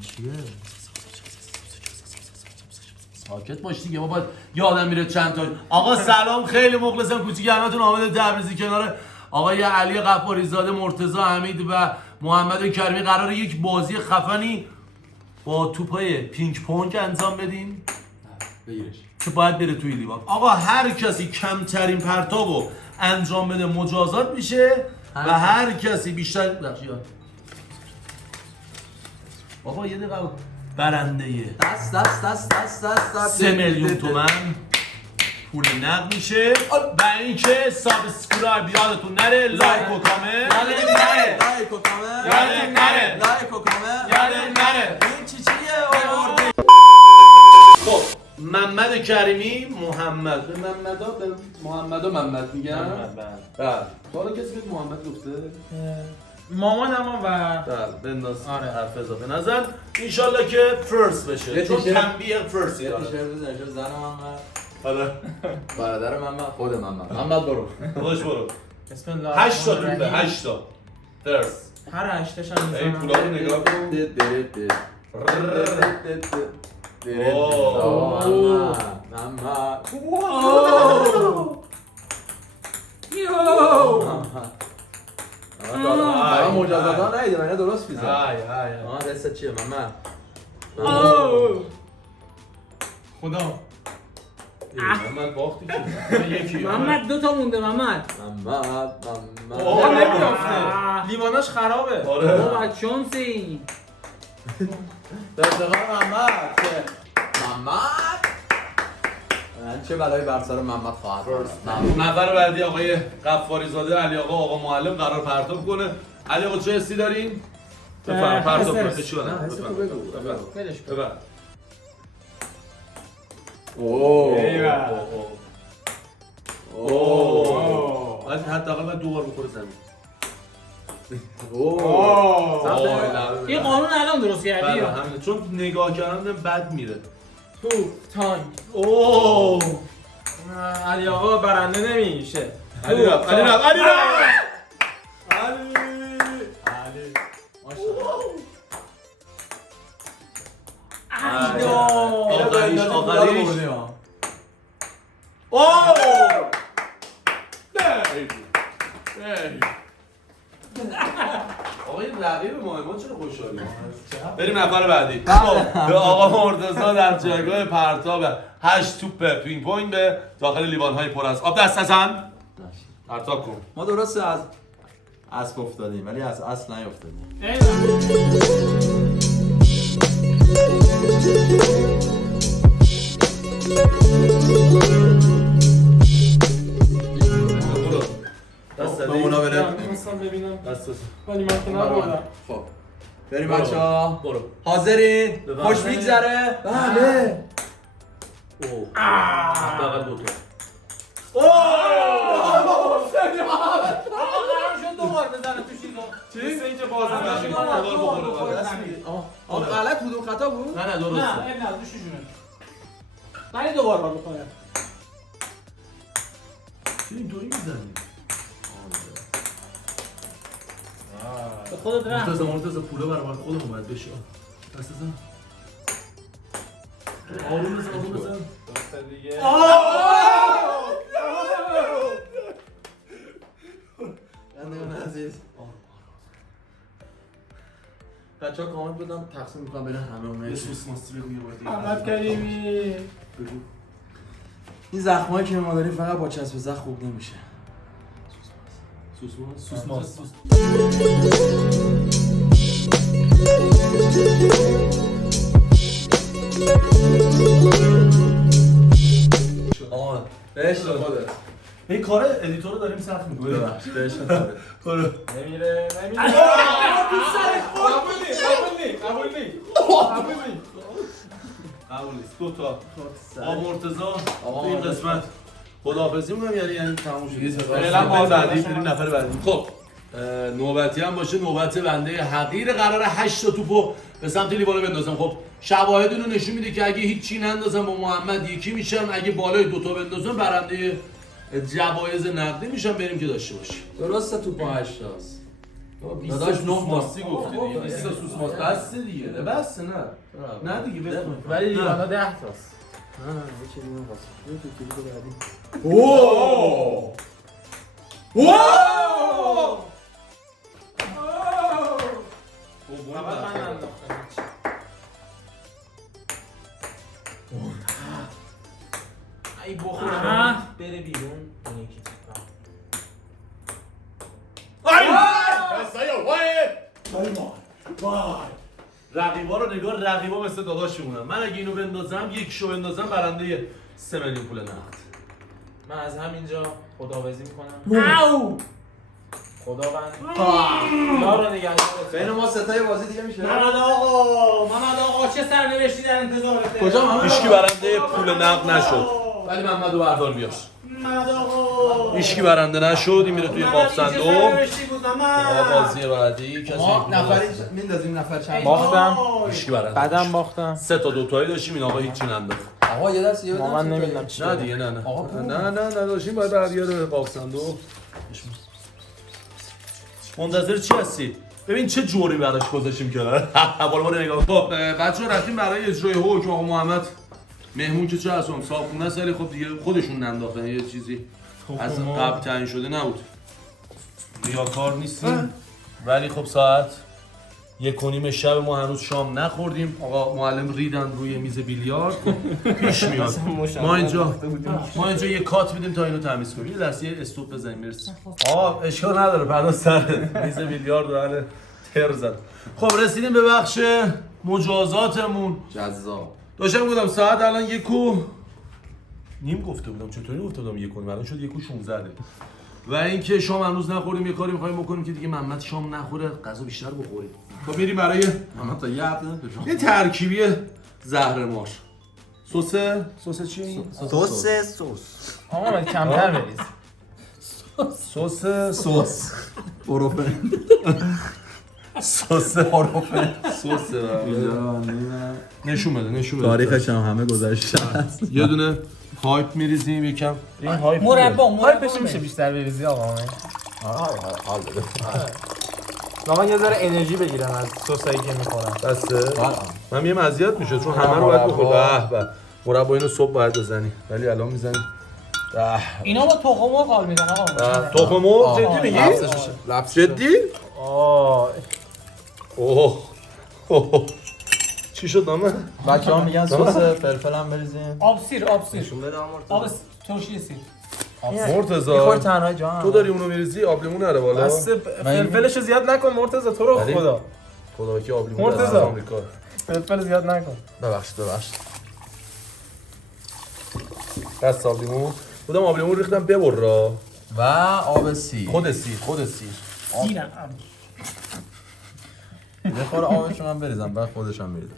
چیه؟ ساکت باش دیگه بابا، یادم میره چند تا. آقا سلام، خیلی مخلصم، کوچیک همتون حامد تبریزی کنار آقای علی غفاری زاده، مرتضی حمید و محمد کریمی قراره یک بازی خفنی با توپای پینگ پونگ انجام بدیم. بگیرش که باید بره توی لیوان. آقا هر کسی کمترین پرتابو انجام بده مجازات میشه و هر کسی بیشتر بابا یه دقیقه برنده دست 3 میلیون تومن پول نقد میشه و اینکه سابسکرایب یادتون نره، لایک و کامنت یادتون نره این چیه آورده. خب محمد کریمی، محمد به محمد میگن. بله حالا کسی به محمد گفته؟ مامانم و بله بنداز حرف اضافه نزن. انشالله که فرست بشه چون تنبیه فرست داره. تیشرت زن محمد، حالا برادر محمد، خود محمد برو خودش برو. بسم الله 8 تا توپه، 8 تا فرست. هر هشتش هم این پولا رو نگاه کن. مجازات ها نایده من درست بیزن. دست چیه محمد؟ خدا محمد باختی که یکی محمد 2 تا مونده محمد. نمیافته. لیواناش خرابه. آره. بابا چونسی دستقان محمد من چه بلایی بر سر محمد خواهد نفر بعدی آقای غفاری زاده علی آقا معلم قرار پرتاب کنه. علی آقا چه حسی دارین؟ بفرم پرتاب کنه. اشکال ولش کن. بفرم. بعد حداقل من 2 بار بخوره زمین. این قانون الان درست کردی بله یا؟ همینه، چون نگاه کردن بد میره. تو تانک. اوه علی آقا برنده نمیشه. علی رفت. آخریش آقای رقیب ما چرا خوشحالی؟ بریم نفر بعدی. به آقا مرتضی در جایگاه پرتاب 8 توپ پینگ پونگ به داخل لیوان های پر از آب دست نزن. پرتاب کن. ما درسته از اسب افتادیم ولی از اصل نیافتادیم. دست به اونا بره. میخواستم ببینم دست ولی من که نبردم. خب بریم بچه‌ها. برو. حاضرین؟ ببر. خوش میگذره؟ بله. حداقل 2 تا. قرار شد 2 بار بزنه تو چیزا. چی؟ مثل اینکه بازنده شد. آه غلط بود خطا بود؟ نه درسته. نه اب نه دوششونه. ولی 2 بار باید بکنه. چی اینطوری میزنی؟ به خودت رحم. مرتضی پوله برای خودمون باید بشه. دست بزن. آروم بزن. دست دیگه. بندگان عزیز بچه ها کامنت بدم تقسیم میکنم بین همه اونایی سوس ماستی بگو یه بار محمد کریمی. بگو. این زخمایی که ما داریم فقط با چسب زخم خوب نمیشه. سوس ماست. آه بهش خودت این کار ادیتور رو داریم سخت می‌کنیم. بهش خودت نمیره. قبول نیست. 2 تا. آقا مرتضی تو این قسمت خداحافظی می‌کنم، یعنی تموم شد. فعلا ما بعدی بریم نفر بعدی. خب نوبتی هم باشه، نوبت بنده حقیر قراره 8 تا توپو به سمت لیوان بندازم. خب شواهد اینو نشون میده که اگه هیچی نندازم با محمد یکی میشم، اگه بالای 2 تا بندازم برنده جوایز نقدی میشم. بریم که داشته باشیم. درسته تو پا 8 تاست داداش نوع ماستی گفتی دیگه 20 تا سوس ماست بس دیگه بس نه دیگه ولی لیوانا 10 تاست. نه یه چیزی نمی‌خواست. یه تو کلیدو بعدی. اوه فقط من انداختم. ای بخورم بره بیرون اون یکی. رقیبا رو نگاه رقیبا مثل داداشمونن. من اگه اینو بندازم یک شو بندازم برنده 3 میلیون پول نقد. من از همینجا خداحافظی میکنم. او خداوند یارو نگهدارت. بین ما ستای بازی دیگه میشه. محمد آقا چه سرنوشتی در انتظارته؟ کجا محمد؟ هیچکی برنده پول نقد نشد. ولی محمدو بردار بیار. محمد آقا هیچکی برنده نشد. این میره توی قاب صندوق. سرنوشتی بود بازی بعدی کسی ما نفری میندازیم نفر چند باختم. هیچکی برنده. بعدم باختم. 3 تا 2 تایی داشتیم این آقا هیچی ننداخت. آقا یه دست یه من نمیدونم چی. نه دیگه نه آقا نه داشتیم باید برگرده قاب صندوق. منتظر چی هستی؟ ببین چه جوری براش گذاشتیم کنار. بالا بالا نگاه. خب بچه‌ها رفتیم برای اجرای حکم. آقا محمد مهمون که چه هستم صاحبخونه است ولی خب دیگه خودشون ننداختن یه چیزی از قبل تعیین شده نبود. ریاکار نیستیم ولی خب ساعت 1:30 شب ما هنوز شام نخوردیم. آقا معلم ریدن روی میز بیلیارد. پیش میاد ما اینجا یه کات میدیم تا اینو تمیز کنیم. یه دسته استوپ بزنیم مرسی. آقا اشکال نداره پردا سرت میز بیلیارد رو حل تر زد. خب رسیدیم به بخش مجازاتمون. جذاب. داشتم گفتم ساعت الان 1:30 گفته بودم. چطوری گفته بودم 1:30 الان شد 1:16 و اینکه شام هنوز نخوردیم. یه کاری می‌خوایم بکنیم که دیگه محمد شام نخوره غذا بیشتر بخوریم. خب میریم برای محمد تا یه هفته نمیشه. یه ترکیبی زهرمار. سس چیه این؟ سس. آقا من کمتر بریز. سس اوروپن. سس اوروپن. سس نشون بده. تاریخش هم همه گذشته است. یه دونه هایپ میریزیم یکم. این هایپش میشه بیشتر بریزی آقا من. حال بده. من یه ذره انرژی بگیرم از سسایی که میخورم. بسته؟ من میگم اذیت میشه چون همه رو باید بخور. به مربا اینو صبح باید بزنی ولی الان میزنی. اینا با تخم مرغ حال میدن آقا. تخم مرغ جدی میگی؟ جدی؟ اوه چی شد نامه؟ بچه‌ها میگن سس فلفل هم بریزیم. آب سیر نشون بده آب ترشی سیر. مرتضی میخوری تنها جان. تو داری اونو میریزی آب لیمو نره بالا. بس فلفلشو زیاد نکن مرتضی تو رو خدا. که آب لیمو مرتضی. در آمریکا. فلفل زیاد نکن. ببخشید. بس آب لیمو. بودم آب لیمو ریختم ببر را. و آب سیر. خود سیر. سیرم. یه خورده آبشون هم بریزم بعد خودش هم میریزم.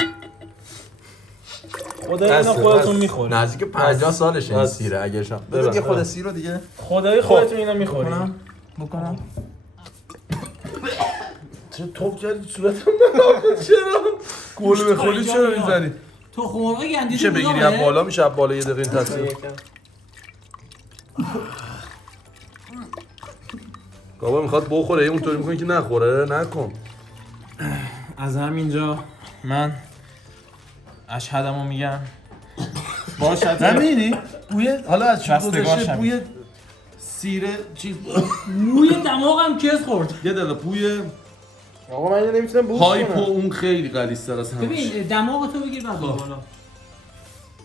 خدای اینو خودتون میخورید. نزدیک 50 سالشه این سیره اگه شما. ببین یه خود سیر رو دیگه. خدای خودتون اینو میخورید. بکنم. چه توپ کردی صورتم چرا؟ گل بخوری چرا میزنی؟ تخم مرغ گندیده میشه بگیری از بالا میشه از بالا یه دقیقه این تصویر. بابا میخواد بخوره اونطوری میکنی که نخوره نکن. از همینجا من اشهدمو میگم. باشد. نمی‌بینی؟ بوی حالا از چی بستگار گذاشته شبیه. بوی سیره چیز موی دماغم کس خورد. یه دقیقه بوی آقا من اینو نمیتونم بوش هایپ اون خیلی غلیظ‌تر از همش. ببین دماغ تو بگیر بعد بالا.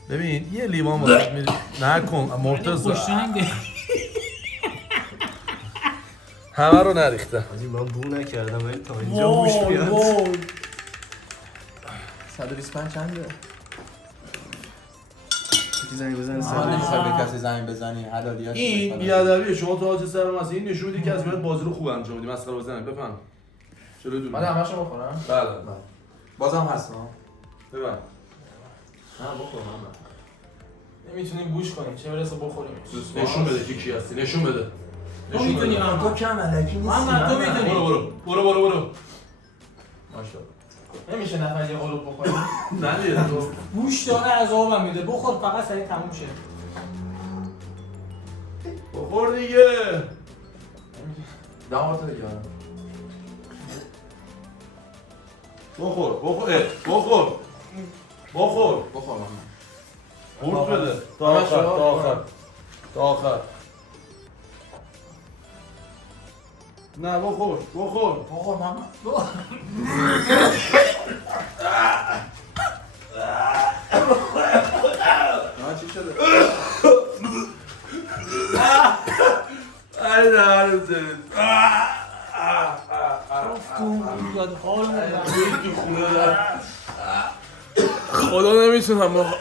ببین یه لیوان واسه میری نکن مرتضی خوشرنگه. همه رو نریخته. من بو نکردم ولی تا اینجا بوش میاد. 125 چنده؟ زنگ بزنی به کسی زنگ بزنی حلالیات. این بیادبیه شما تو حاج سرم از این نشون میدی که از میاد بازی رو خوب انجام میدی. مسخره بازی بفهم. چلو دونه. من همشو بخورم؟ بله. بازم هست ها. ببر. نه بخور من. نمیتونیم بوش کنیم چه برسه بخوریم. نشون بده که کی هستی. نشون بده. تو میتونی من تو کم الکی نیستی. من تو میتونی. برو. ماشاءالله. نمیشه نفر یه قلوب بخوریم. نه دیگه تو. بوش داره عذابم میده. بخور فقط سریع تموم شه. بخور دیگه. دماغ تو بگیرم. بخور بخور بخور بخور بخور محمد. قورت بده تا آخر تا آخر تا آخر نه بخور بخور بخور محمد. چی شده؟ ای دهنم سرویس حالمون بد. خدا نمیتونم بخور